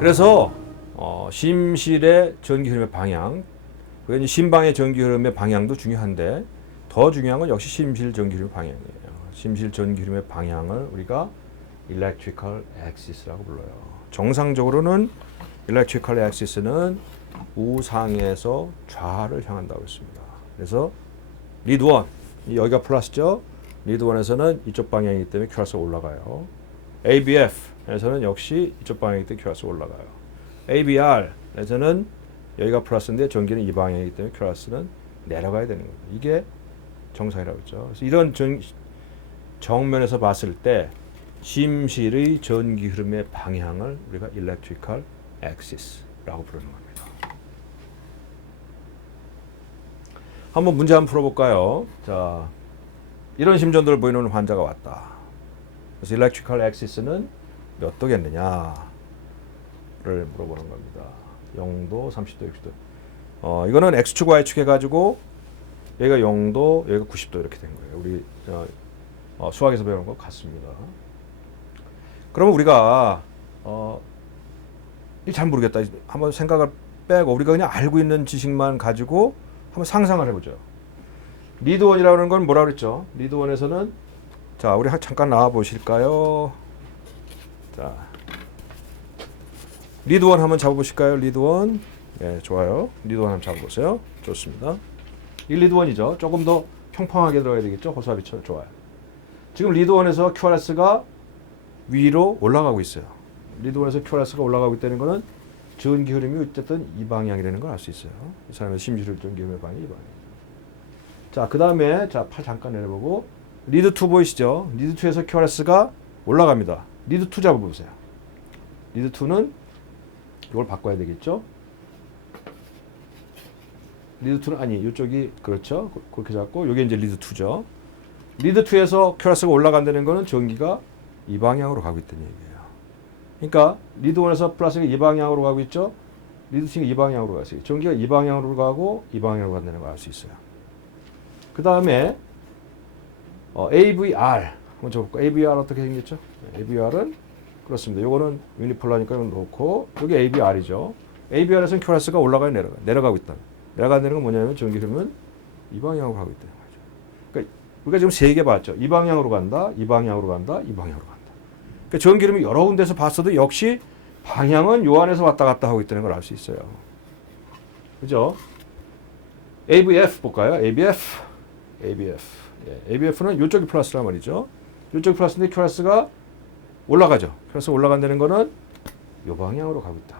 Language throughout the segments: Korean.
그래서 심실의 전기 흐름의 방향, 그게 심방의 전기 흐름의 방향도 중요한데 더 중요한 건 역시 심실 전기 흐름의 방향이에요. 심실 전기 흐름의 방향을 우리가 electrical axis라고 불러요. 정상적으로는 electrical axis는 우상에서 좌를 향한다고 했습니다. 그래서 리드 1, 여기가 플러스죠. 리드 1에서는 이쪽 방향이기 때문에 QRS가 올라가요. ABF에서는 역시 이쪽 방향이기 때문에 QRS가 올라가요. ABR에서는 여기가 플러스인데 전기는 이 방향이기 때문에 QRS는 내려가야 되는 겁니다. 이게 정상이라고 했죠. 그래서 이런 정면에서 봤을 때 심실의 전기 흐름의 방향을 우리가 electrical axis라고 부르는 겁니다. 한번 문제 한번 풀어볼까요? 자, 이런 심전도를 보이는 환자가 왔다. 그래서 electrical axis는 몇 도겠느냐를 물어보는 겁니다. 0도, 30도, 60도. 이거는 X축, Y축 해가지고 여기가 0도, 여기가 90도 이렇게 된 거예요. 우리 수학에서 배운 것 같습니다. 그러면 우리가 잘 모르겠다. 한번 생각을 빼고 우리가 그냥 알고 있는 지식만 가지고 한번 상상을 해보죠. 리드 1이라고 하는 건 뭐라 그랬죠? 리드 1에서는 자, 우리 잠깐 나와 보실까요? 자, 리드 1 한번 잡아보실까요? 리드 1. 예, 좋아요. 리드 1 한번 잡아보세요. 좋습니다. 이 리드 1이죠. 조금 더 평평하게 들어가야 되겠죠? 호수아비처럼 좋아요. 지금 리드 1에서 QRS가 위로 올라가고 있어요. 리드 1에서 QRS가 올라가고 있다는 거는 전기 흐름이 어쨌든 이 방향이라는 걸 알 수 있어요. 이 사람의 심실 전기 흐름의 방향이 이 방향. 자, 그 다음에 자, 팔 잠깐 내려보고 리드 2 보이시죠? 리드 2에서 QRS가 올라갑니다. 리드 2 잡아보세요. 리드 2는 이걸 바꿔야 되겠죠? 리드 2는 아니 이쪽이 그렇죠? 그렇게 잡고 이게 이제 리드 2죠. 리드 2에서 QRS가 올라간다는 거는 전기가 이 방향으로 가고 있다는 얘기예요. 그러니까 리드 1에서 플러스가 이 방향으로 가고 있죠. 리드 2가 이 방향으로 가고 있어요. 전기가 이 방향으로 가고 이 방향으로 간다는 걸 알 수 있어요. 그 다음에 AVR 한번 줘볼까? AVR 어떻게 생겼죠? AVR은 그렇습니다. 요거는 유니폴라니까 이건 놓고 여기 AVR이죠. AVR에서는 QRS가 올라가요, 내려가고 있다. 내려가는 건 뭐냐면 전기 흐름은 이 방향으로 가고 있다는 거죠. 그러니까 우리가 지금 세 개 봤죠. 이 방향으로 간다, 이 방향으로 간다, 이 방향으로 간다. 그러니까 전기 흐름이 여러 군데서 봤어도 역시 방향은 요 안에서 왔다 갔다 하고 있다는 걸 알 수 있어요. 그죠? ABF 볼까요? ABF. 예, ABF는 이쪽이 플러스란 말이죠. 이쪽이 플러스인데 QRS가 올라가죠. QRS가 올라간다는 거는 이 방향으로 가고 있다.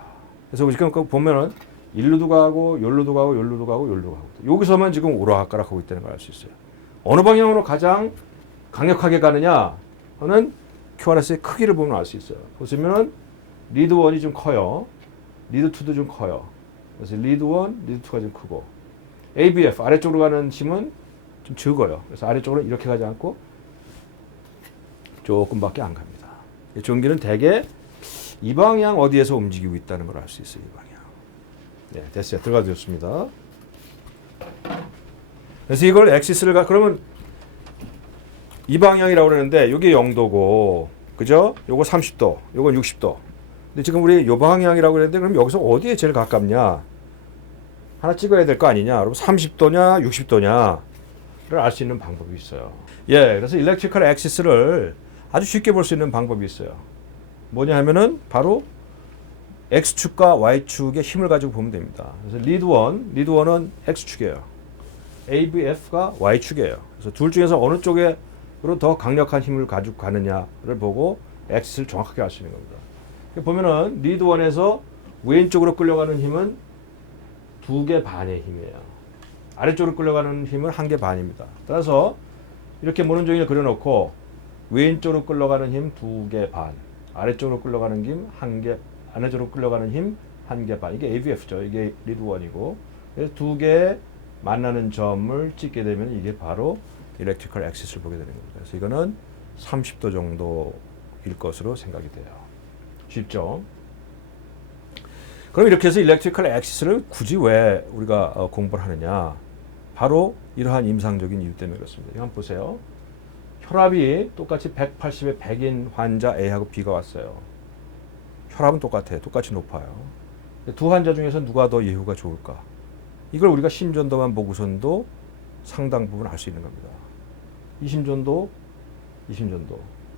그래서 지금 보면은 일루도 가고, 열루도 가고, 열루도 가고, 열루도 가고. 여기서만 지금 오락가락 하고 있다는 걸 알 수 있어요. 어느 방향으로 가장 강력하게 가느냐는 QRS의 크기를 보면 알 수 있어요. 보시면은 리드 1이 좀 커요. 리드 2도 좀 커요. 그래서 리드 1, 리드 2가 좀 크고. ABF 아래쪽으로 가는 힘은 좀 적어요. 그래서 아래쪽으로 이렇게 가지 않고 조금밖에 안 갑니다. 전기는 대개 이 방향 어디에서 움직이고 있다는 걸 알 수 있어요. 이 방향. 네, 됐어요. 들어가 주셨습니다. 그래서 이걸 엑시스를 그러면 이 방향이라고 그러는데 이게 0도고, 그죠? 요거 30도, 요건 60도. 근데 지금 우리 요 방향이라고 그랬는데 그럼 여기서 어디에 제일 가깝냐? 하나 찍어야 될 거 아니냐? 여러분 30도냐, 60도냐를 알 수 있는 방법이 있어요. 예, 그래서 일렉트리컬 엑시스를 아주 쉽게 볼 수 있는 방법이 있어요. 뭐냐 하면은 바로 X축과 Y축의 힘을 가지고 보면 됩니다. 그래서 리드 1은 X축이에요. ABF가 Y축이에요. 그래서 둘 중에서 어느 쪽으로 더 강력한 힘을 가지고 가느냐를 보고 엑시스를 정확하게 알 수 있는 겁니다. 보면은 리드 1에서 왼쪽으로 끌려가는 힘은 2개 반의 힘이에요. 아래쪽으로 끌려가는 힘은 1개 반입니다. 따라서 이렇게 모눈종이를 그려놓고 왼쪽으로 끌려가는 힘 2개 반, 아래쪽으로 끌려가는 힘 1개, 아래쪽으로 끌려가는 힘 1개 반. 이게 ABF죠. 이게 리드 1이고. 그래서 2개의 만나는 점을 찍게 되면 이게 바로 일렉트리컬 엑시스를 보게 되는 겁니다. 그래서 이거는 30도 정도일 것으로 생각이 돼요. 쉽죠? 그럼 이렇게 해서 일렉트리컬 엑시스를 굳이 왜 우리가 공부를 하느냐? 바로 이러한 임상적인 이유 때문에 그렇습니다. 이거 한번 보세요. 혈압이 똑같이 180에 100인 환자 A하고 B가 왔어요. 혈압은 똑같아요. 똑같이 높아요. 두 환자 중에서 누가 더 예후가 좋을까? 이걸 우리가 심전도만 보고선도 상당 부분 알 수 있는 겁니다. 이심전도.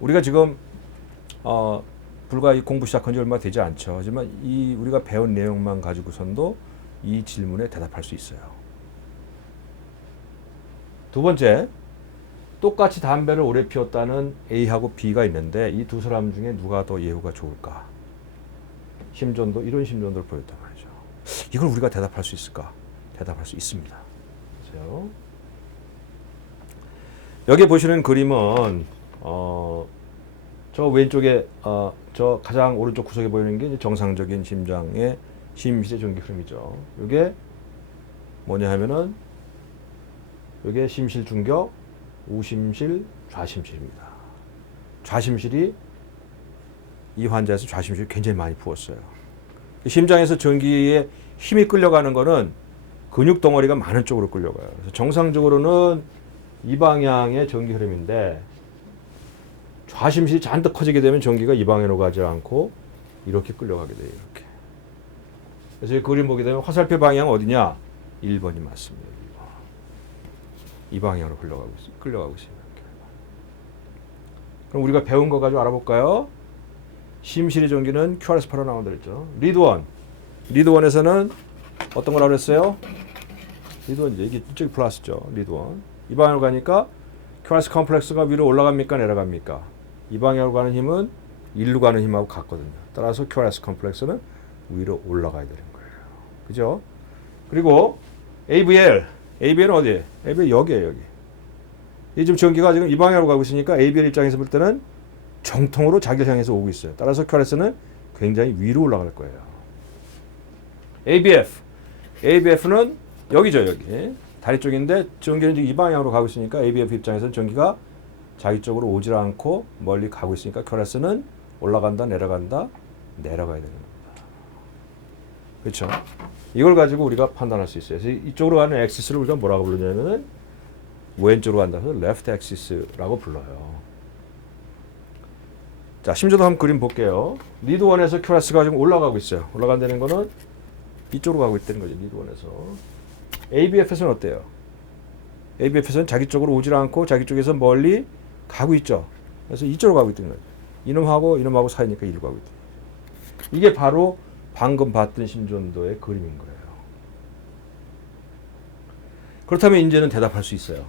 우리가 지금 불과 공부 시작한 지 얼마 되지 않죠. 하지만 이 우리가 배운 내용만 가지고선도 이 질문에 대답할 수 있어요. 두 번째, 똑같이 담배를 오래 피웠다는 A하고 B가 있는데 이 두 사람 중에 누가 더 예후가 좋을까? 심전도, 이런 심전도를 보였단 말이죠. 이걸 우리가 대답할 수 있을까? 대답할 수 있습니다. 보세요. 여기 보시는 그림은 저 왼쪽에 저 가장 오른쪽 구석에 보이는 게 이제 정상적인 심장의 심실의 전기 흐름이죠. 이게 뭐냐 하면은 이게 심실 중격, 우심실, 좌심실입니다. 좌심실이 이 환자에서 좌심실이 굉장히 많이 부었어요. 심장에서 전기에 힘이 끌려가는 거는 근육 덩어리가 많은 쪽으로 끌려가요. 그래서 정상적으로는 이 방향의 전기 흐름인데 좌심실이 잔뜩 커지게 되면 전기가 이 방향으로 가지 않고 이렇게 끌려가게 돼요. 이렇게. 그래서 이 그림 보게 되면 화살표 방향은 어디냐? 1번이 맞습니다. 1번. 이 방향으로 끌려가고 있어요. 그럼 우리가 배운 거 가지고 알아볼까요? 심실의 전기는 QRS8로 나온다 그랬죠. 리드1에서는 어떤 거라고 그랬어요? 리드1 이게 이쪽이 플러스죠. 리드1. 이 방향으로 가니까 QRS 컴플렉스가 위로 올라갑니까? 내려갑니까? 이 방향으로 가는 힘은 일로 가는 힘하고 같거든요. 따라서 QRS 컴플렉스는 위로 올라가야 되는 거예요. 그죠? 그리고 AVL은 어디에? AVL 여기에요, 여기. 이 지금 전기가 지금 이 방향으로 가고 있으니까 AVL 입장에서 볼 때는 정통으로 자기를 향해서 오고 있어요. 따라서 QRS는 굉장히 위로 올라갈 거예요. ABF는 여기죠, 여기. 다리 쪽인데 전기는 지금 이 방향으로 가고 있으니까 ABF 입장에서는 전기가 자기 쪽으로 오질 않고 멀리 가고 있으니까 QRS는 올라간다, 내려가야 되는 겁니다. 그렇죠? 이걸 가지고 우리가 판단할 수 있어요. 그래서 이쪽으로 가는 엑시스를 우리가 뭐라고 부르냐면은 왼쪽으로 간다 해서 레프트 엑시스라고 불러요. 자, 심전도 한번 그림 볼게요. 리드1에서 QRS가 지금 올라가고 있어요. 올라간다는 거는 이쪽으로 가고 있다는 거죠. 리드1에서. ABF에서는 어때요? ABF에서는 자기 쪽으로 오질 않고 자기 쪽에서 멀리 가고 있죠. 그래서 이쪽으로 가고 있다는 거죠. 이놈하고 사이니까 이리로 가고 있다. 이게 바로 방금 봤던 심전도의 그림인 거예요. 그렇다면 이제는 대답할 수 있어요.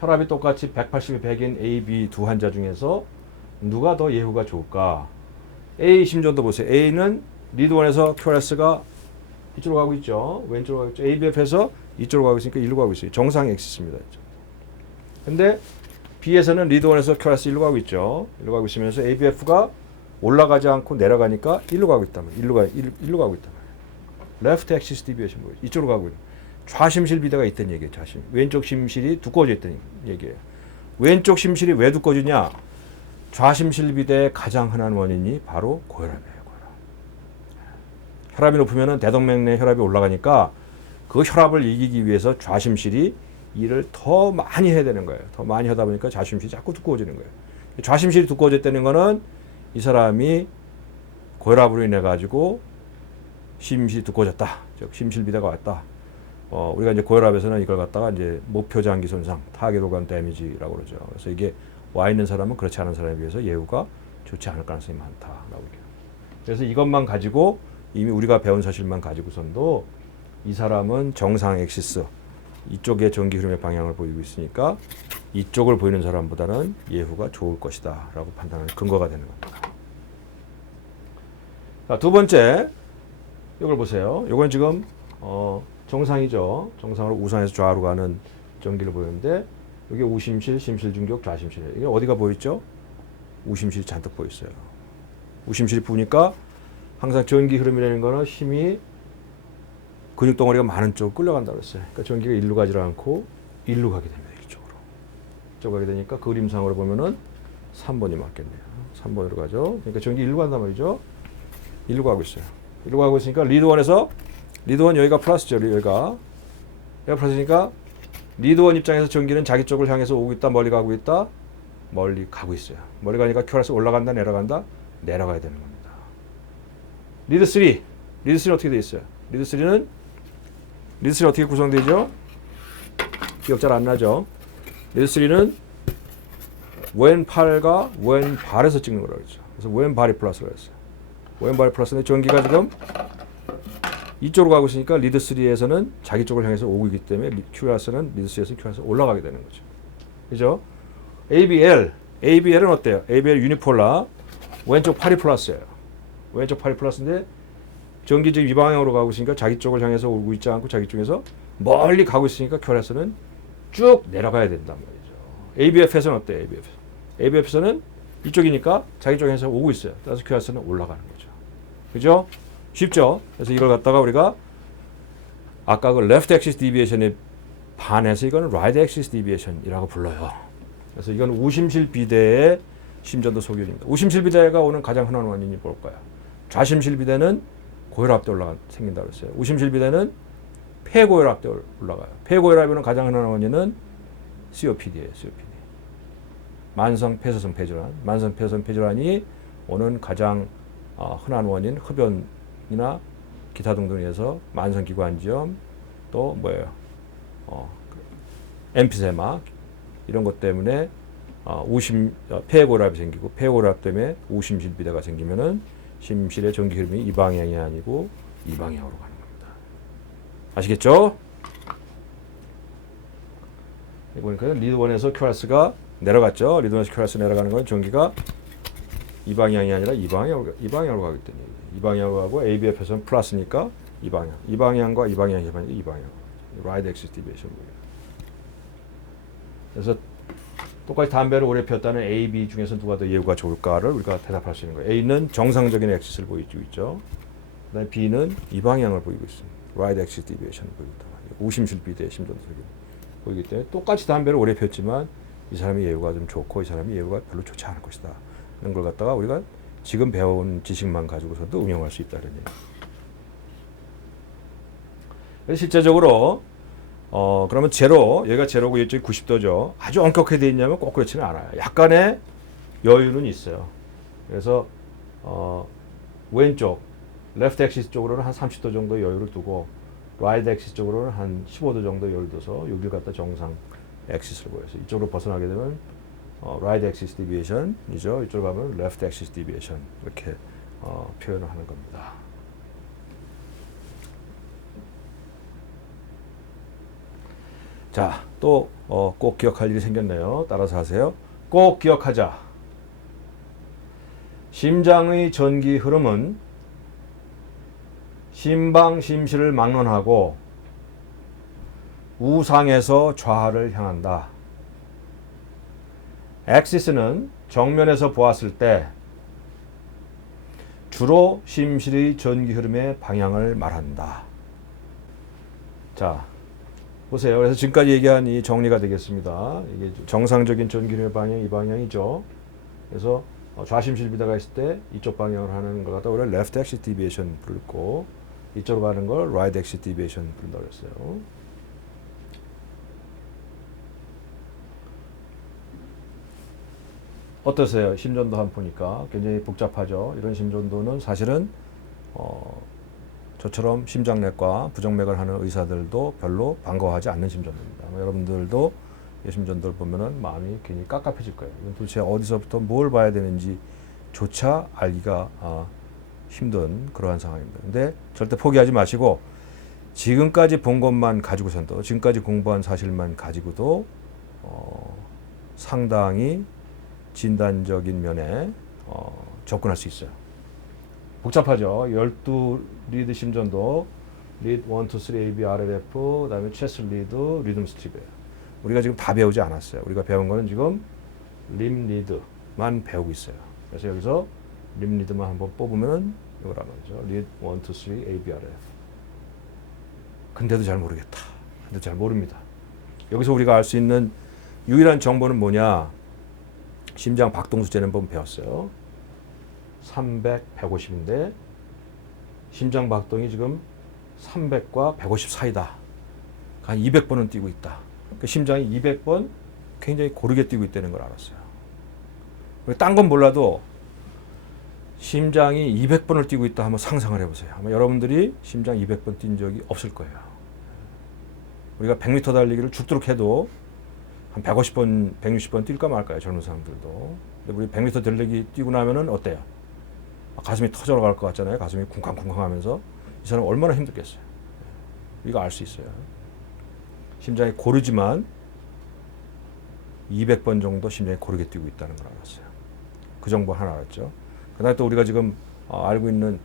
혈압이 똑같이 180에 100인 A, B 두 환자 중에서 누가 더 예후가 좋을까? A 심전도 보세요. A는 리드1에서 QRS가 이쪽으로 가고 있죠. 왼쪽으로 가고 있죠. ABF에서 이쪽으로 가고 있으니까 이리로 가고 있어요. 정상 엑시스입니다. 근데 B에서는 리드1에서 QRS 일로 가고 있죠. 일로 가고 있으면서 ABF가 올라가지 않고 내려가니까 일로 가고 있단 말이에요. 일로 가고 있단 말이에요. 레프트 엑시스 디비에이션 뭐예요? 이쪽으로 가고 있는. 좌심실 비대가 있다는 얘기예요. 왼쪽 심실이 두꺼워져 있다는 얘기예요. 왼쪽 심실이 왜 두꺼워지냐? 좌심실 비대의 가장 흔한 원인이 바로 고혈압이에요. 혈압이 높으면 대동맥 내 혈압이 올라가니까 그 혈압을 이기기 위해서 좌심실이 일을 더 많이 해야 되는 거예요. 더 많이 하다 보니까 좌심실이 자꾸 두꺼워지는 거예요. 좌심실이 두꺼워졌다는 거는 이 사람이 고혈압으로 인해 가지고 심실이 두꺼워졌다. 즉 심실비대가 왔다. 우리가 이제 고혈압에서는 이걸 갖다가 이제 목표 장기 손상, 타겟 오간 데미지라고 그러죠. 그래서 이게 와 있는 사람은 그렇지 않은 사람에 비해서 예후가 좋지 않을 가능성이 많다라고 얘기해요. 그래서 이것만 가지고 이미 우리가 배운 사실만 가지고선도 이 사람은 정상 엑시스 이쪽의 전기 흐름의 방향을 보이고 있으니까 이쪽을 보이는 사람보다는 예후가 좋을 것이다 라고 판단하는 근거가 되는 겁니다. 자, 두 번째 이걸 보세요. 이건 지금 정상이죠. 정상으로 우선에서 좌우로 가는 전기를 보이는데 여기 우심실, 심실 중격, 좌심실. 이게 어디가 보였죠? 우심실이 잔뜩 보였어요. 우심실이 부으니까 항상 전기 흐름이라는 거는 힘이 근육 덩어리가 많은 쪽으로 끌려간다고 했어요. 그러니까 전기가 일로 가지 않고 일로 가게 됩니다. 이쪽으로. 이쪽으로 가게 되니까 그림상으로 보면은 3번이 맞겠네요. 3번으로 가죠. 그러니까 전기 일로 간단 말이죠. 일로 가고 있어요. 일로 가고 있으니까 리드1 여기가 플러스죠. 여기가 플러스니까 리드1 입장에서 전기는 자기 쪽을 향해서 오고 있다. 멀리 가고 있다. 멀리 가고 있어요. 멀리 가니까 QRS 올라간다. 내려가야 되는 겁니다. 리드 3. 리드 3는 어떻게 되어 있어요? 리드 3는 어떻게 구성되죠? 기억 잘 안 나죠? 리드 3는 왼팔과 왼발에서 찍는 거라고 그랬죠. 그래서 왼발이 플러스라고 했어요. 왼발이 플러스인데 전기가 지금 이쪽으로 가고 있으니까 리드 3에서는 자기 쪽을 향해서 오고 있기 때문에 QRS는 리드 3에서 QRS 올라가게 되는 거죠. 그죠? ABL은 어때요? ABL 유니폴라 왼쪽 팔이 플러스예요. 왼쪽 팔이 플러스인데 전기 지금 이 방향으로 가고 있으니까 자기 쪽을 향해서 오고 있지 않고 자기 쪽에서 멀리 가고 있으니까 QRS는 쭉 내려가야 된단 말이죠. ABF에서는 어때요? ABF에서는 이쪽이니까 자기 쪽에서 오고 있어요. 그래서 QRS는 올라가는 거죠. 그죠? 쉽죠? 그래서 이걸 갖다가 우리가 아까 그 left axis deviation에 반해서 이거는 right axis deviation이라고 불러요. 그래서 이건 우심실 비대의 심전도 소견입니다. 우심실 비대가 오는 가장 흔한 원인이 뭘까요? 좌심실 비대는 고혈압 때 생긴다고 했어요. 우심실 비대는 폐고혈압 때 올라가요. 폐고혈압이 오는 가장 흔한 원인은 COPD예요. COPD. 만성 폐쇄성 폐질환. 만성 폐쇄성 폐질환이 오는 가장 흔한 원인 흡연이나 기타 등등에 의해서 만성기관지염 또 뭐예요? 엠피세마 이런 것 때문에 폐고혈압이 생기고 폐고혈압 때문에 우심실 비대가 생기면은 심실의 전기 흐름이 이 방향이 아니고 이 방향으로 가는 겁니다. 아시겠죠? 보니까 리드 1에서 QRS가 내려갔죠. 리드 1에서 QRS 내려가는 건 전기가 이 방향이 아니라 이 방향으로 가기 때문에 이 방향으로 가고 ABF에서는 플러스니까 이 방향. 이 방향과 이 방향이 이 방향. right axis deviation. 그래서 똑같이 담배를 오래 폈다는 A, B 중에서 누가 더 예후가 좋을까를 우리가 대답할 수 있는 거예요. A는 정상적인 엑시스를 보이고 있죠. 그다음에 B는 이 방향을 보이고 있습니다. right axis deviation을 보이고 있다. 우심실 비대의 심전도색이 보이기 때문에 똑같이 담배를 오래 폈지만 이 사람이 예후가 좀 좋고 이 사람이 예후가 별로 좋지 않을 것이다. 이런 걸 갖다가 우리가 지금 배운 지식만 가지고서도 응용할 수 있다는 얘기예요. 그래서 실제적으로 그러면 제로, 얘가 제로고 이쪽이 90도죠. 아주 엄격하게 되어 있냐면 꼭 그렇지는 않아요. 약간의 여유는 있어요. 그래서 왼쪽, 레프트 엑시스 쪽으로는 한 30도 정도 여유를 두고 라이트 엑시스 쪽으로는 한 15도 정도 여유를 둬서 여기를 갖다 정상 엑시스를 보여서 이쪽으로 벗어나게 되면 right axis deviation이죠. 이쪽으로 가면 left axis deviation 이렇게 표현을 하는 겁니다. 자, 또 꼭 기억할 일이 생겼네요. 따라서 하세요. 꼭 기억하자. 심장의 전기 흐름은 심방 심실을 막론하고 우상에서 좌하를 향한다. 엑시스는 정면에서 보았을 때 주로 심실의 전기 흐름의 방향을 말한다. 자, 보세요. 그래서 지금까지 얘기한 이 정리가 되겠습니다. 이게 정상적인 전기 흐름의 방향 이 방향이죠. 그래서 좌심실 비대가 있을 때 이쪽 방향으로 하는 걸 갖다 우리가 left axis deviation 부르고 이쪽으로 가는 걸 right axis deviation 부른다고 했어요. 어떠세요? 심전도 한번 보니까 굉장히 복잡하죠. 이런 심전도는 사실은 저처럼 심장내과 부정맥을 하는 의사들도 별로 반가워하지 않는 심전도입니다. 여러분들도 이 심전도를 보면은 마음이 괜히 깝깝해질 거예요. 도대체 어디서부터 뭘 봐야 되는지 조차 알기가 힘든 그러한 상황입니다. 근데 절대 포기하지 마시고 지금까지 본 것만 가지고선도 지금까지 공부한 사실만 가지고도 상당히 진단적인 면에 접근할 수 있어요. 복잡하죠. 12리드 심전도 리드 1, 2, 3, A, B, R, L, F 그 다음에 체스 리드, 리듬 스트립이에요. 우리가 지금 다 배우지 않았어요. 우리가 배운 거는 지금 림 리드만 배우고 있어요. 그래서 여기서 림 리드만 한번 뽑으면 이거란 말이죠. 리드 1, 2, 3, A, B, R, F 근데도 잘 모르겠다. 근데 잘 모릅니다. 여기서 우리가 알 수 있는 유일한 정보는 뭐냐? 심장 박동수제는 한번 배웠어요. 300, 150인데 심장 박동이 지금 300과 150 사이다. 한 200번은 뛰고 있다. 그 심장이 200번 굉장히 고르게 뛰고 있다는 걸 알았어요. 딴 건 몰라도 심장이 200번을 뛰고 있다 한번 상상을 해보세요. 아마 여러분들이 심장 200번 뛴 적이 없을 거예요. 우리가 100m 달리기를 죽도록 해도 한 150번, 160번 뛸까 말까요, 젊은 사람들도. 근데 우리 100m 달리기 뛰고 나면은 어때요? 가슴이 터져나갈 것 같잖아요. 가슴이 쿵쾅쿵쾅 하면서. 이 사람 얼마나 힘들겠어요. 우리가 알 수 있어요. 심장이 고르지만 200번 정도 심장이 고르게 뛰고 있다는 걸 알았어요. 그 정보 하나 알았죠. 그다음에 또 우리가 지금 알고 있는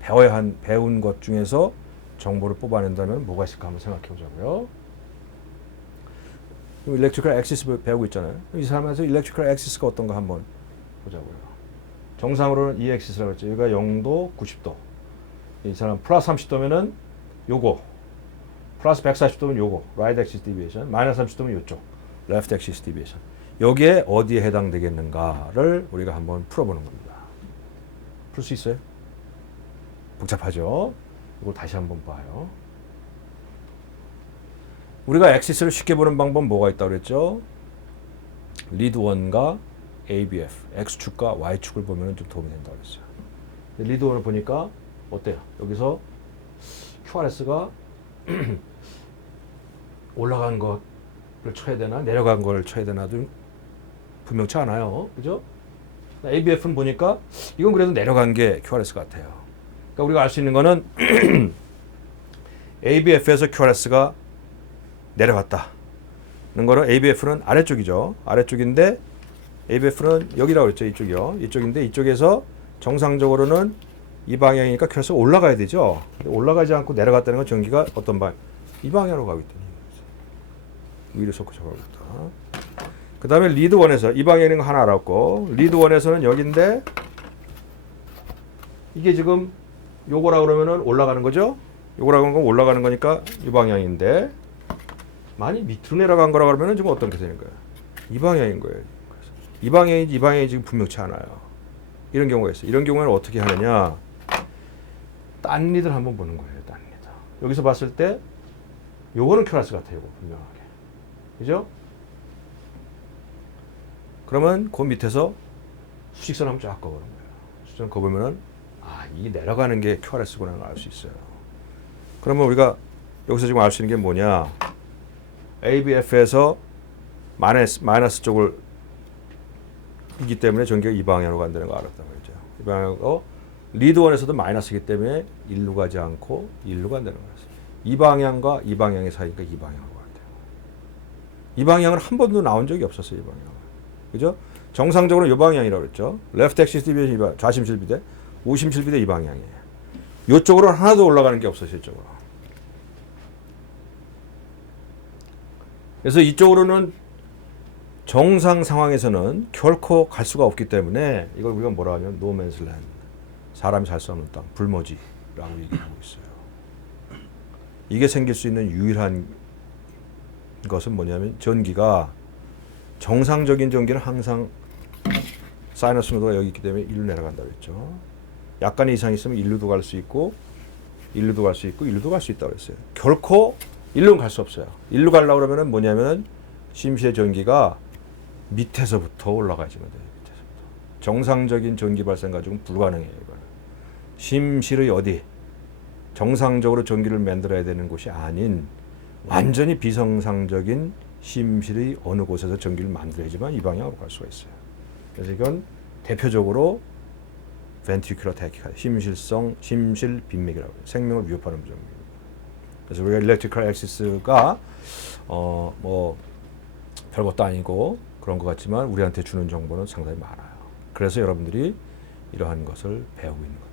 배운 것 중에서 정보를 뽑아낸다면 뭐가 있을까 한번 생각해 보자고요. 일렉트리컬 엑시스 배우고 있잖아요. 이 사람한테 일렉트리컬 엑시스가 어떤가 한번 보자고요. 정상으로는 이 엑시스라고 했죠. 여기가 0도, 90도. 이 사람 플러스 30도면은 요거. 플러스 140도면 요거. 라이트 엑시스 디비에이션. 마이너스 30도면 요쪽. 레프트 엑시스 디비에이션. 여기에 어디에 해당되겠는가를 우리가 한번 풀어보는 겁니다. 풀 수 있어요? 복잡하죠? 이걸 다시 한번 봐요. 우리가 엑시스를 쉽게 보는 방법 뭐가 있다고 그랬죠? 리드 1과 ABF, X축과 Y축을 보면 좀 도움이 된다고 그랬어요. 리드 1을 보니까 어때요? 여기서 QRS가 올라간 것을 쳐야 되나 내려간 걸 쳐야 되나도 분명치 않아요. 그죠? ABF는 보니까 이건 그래도 내려간 게 QRS 같아요. 그러니까 우리가 알 수 있는 거는 ABF에서 QRS가 내려갔다는 거는 ABF는 아래쪽이죠. 아래쪽인데 ABF는 여기라고 그랬죠. 이쪽이요. 이쪽인데 이쪽에서 정상적으로는 이 방향이니까 QRS가 올라가야 되죠. 근데 올라가지 않고 내려갔다는 건 전기가 어떤 방향? 이 방향으로 가고 있다는 얘기죠. 위로 솟구쳐 가고 있다. 그 다음에 리드 1에서 이 방향인 거 하나 알았고 리드 1에서는 여기인데 이게 지금 요거라 그러면은 올라가는 거죠. 요거라고 하는 건 올라가는 거니까 이 방향인데 많이 밑으로 내려간 거라 그러면은 지금 어떤 게 되는 거예요? 이 방향인 거예요. 그래서 이 방향이 지금 분명치 않아요. 이런 경우가 있어요. 이런 경우에는 어떻게 하느냐? 딴 리드를 한번 보는 거예요. 딴 리드. 여기서 봤을 때 요거는 QRS 같아요. 요거 분명하게. 그죠? 그러면 그 밑에서 수직선 한번 쫙 그어보는 거예요. 수직선 그어보면은 이게 내려가는 게 QRS구나 알 수 있어요. 그러면 우리가 여기서 지금 알 수 있는 게 뭐냐? ABF에서 마이너스 쪽을 이기 때문에 전기가 이 방향으로 간다는 거 알았단 말이죠. 이 방향으로 리드 1에서도 마이너스이기 때문에 일로 가지 않고 일로 간다는 거였어요. 이 방향과 이 방향의 사이니까 이 방향으로 가야 돼요. 이 방향은 한 번도 나온 적이 없었어요. 이 방향은. 그죠? 정상적으로 이 방향이라고 그랬죠. 레프트 엑시스 디비에이션 좌심실비대, 우심실비대 이 방향이에요. 이쪽으로는 하나도 올라가는 게 없어요. 이쪽으로. 그래서 이쪽으로는 정상 상황에서는 결코 갈 수가 없기 때문에 이걸 우리가 뭐라 하냐면 노맨스 랜드, 사람이 살 수 없는 땅, 불모지라고 얘기하고 있어요. 이게 생길 수 있는 유일한 것은 뭐냐면 전기가 정상적인 전기는 항상 사이너스 노드가 여기 있기 때문에 일로 내려간다고 했죠. 약간의 이상이 있으면 일로도 갈 수 있고 일로도 갈 수 있고 일로도 갈 수 있다고 했어요. 결코 일로는 갈 수 없어요. 일로 가려고 그러면 뭐냐면 심시의 전기가 밑에서부터 올라가야지만 돼요. 밑에서부터. 정상적인 전기 발생 가지고는 불가능해요. 이거는. 심실의 어디 정상적으로 전기를 만들어야 되는 곳이 아닌 완전히 비정상적인 심실의 어느 곳에서 전기를 만들어야지만 이 방향으로 갈 수가 있어요. 그래서 이건 대표적으로 ventricular tachycardia, 심실 빈맥이라고 해요. 생명을 위협하는 병입니다. 그래서 우리가 electrical axis가 뭐 별것도 아니고 그런 것 같지만 우리한테 주는 정보는 상당히 많아요. 그래서 여러분들이 이러한 것을 배우고 있는 겁니다.